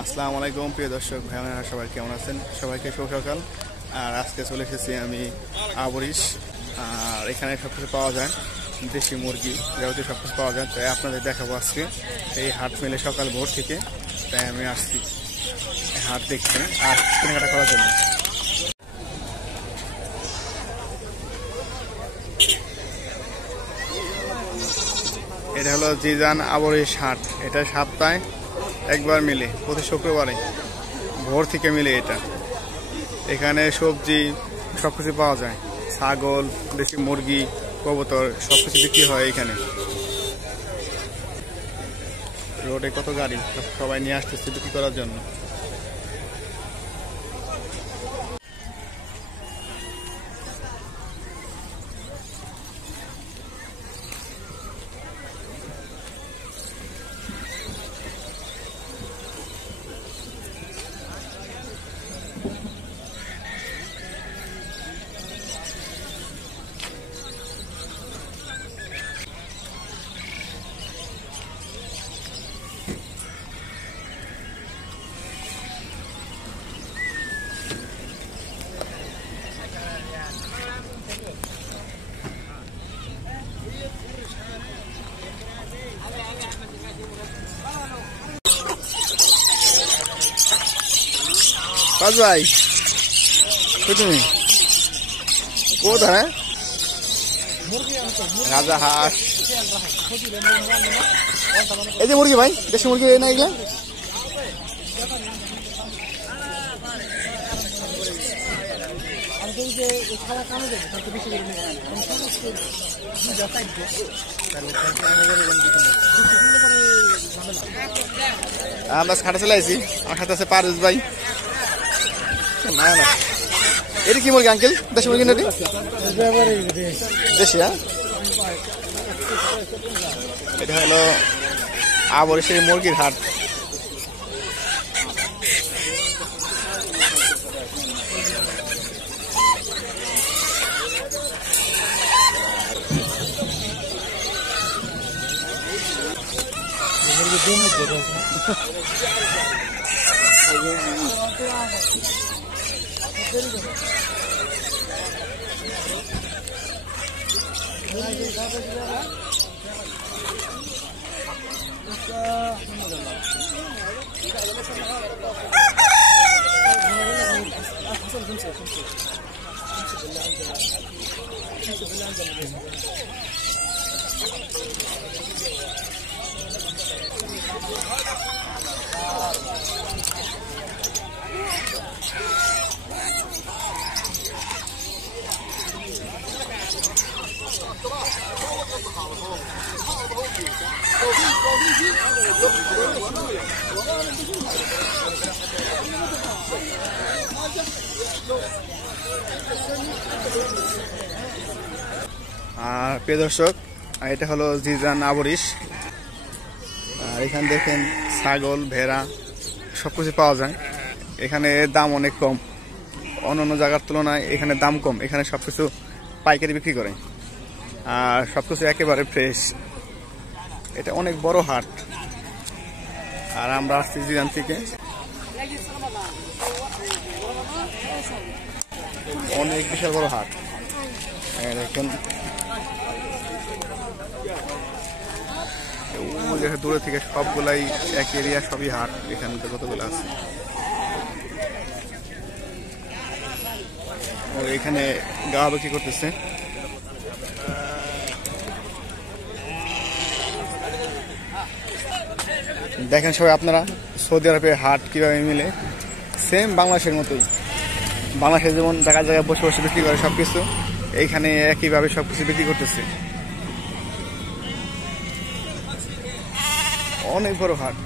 আসসালামু আলাইকুম প্রিয় দর্শক ভাই বোনেরা, সবাই কেমন আছেন? সবাইকে শুভ সকাল। আর আজকে চলে এসেছি আমি আবরিশ। আর এখানে সব কিছু পাওয়া যায়, দেশি মুরগি যাবতীয় সব কিছু পাওয়া যায়। তাই আপনাদের দেখাবো আজকে এই হাট মেলে সকাল ভোর থেকে। তাই আমি আসছি হাট দেখতে আর কেনাকাটা করার জন্য। এটা হলো জিজান আবরিশ হাট। এটা সপ্তাহে একবার মিলে, প্রতি শুক্রবারে ভোর থেকে মিলে এটা। এখানে সবজি সবকিছু পাওয়া যায়, ছাগল, দেশি মুরগি, কবুতর সবকিছু বিক্রি হয় এখানে। রোডে কত গাড়ি, সবাই নিয়ে আসতেছে বিক্রি করার জন্য। ভাই তুমি কোথায়? রাজা হাঁস, এই যে মুরগি ভাই, দেশি মুরগি না এগুলা? আমরা খাটা চলে আসি, আমার সাথে আছে পারুস ভাই। না না, এটা কি মুরগি আঙ্কেল? দেশি মুরগি না? দেশি? হ্যাঁ, এটা হলো আবরিশের মুরগির হাট। আর প্রিয় দর্শক, এটা হলো জিজান আবরিশ। আর এখানে দেখেন ছাগল, ভেড়া সবকিছু পাওয়া যায়। এখানে দাম অনেক কম, অন্য জায়গার তুলনায় এখানে দাম কম। এখানে সবকিছু পাইকারি বিক্রি করে আর সবকিছু একেবারে ফ্রেশ। এটা অনেক বড় হাট। আর আমরা আসছি জিজান থেকে। অনেক বিশাল বড় হাট। দেখুন দূরে থেকে সবগুলাই এক এরিয়া, সবই হাট। এখানে কতগুলো আছে। এখানে গা বিক্রি করতেছে। দেখেন সবাই আপনারা, সৌদি আরবের হাট কিভাবে মিলে, সেম বাংলাদেশের মতোই। বাংলাদেশে যেমন জায়গায় জায়গায় বসে বসে বিক্রি করে সবকিছু, এইখানে একইভাবে সবকিছু বিক্রি করতেছে। অনেক বড় হাট।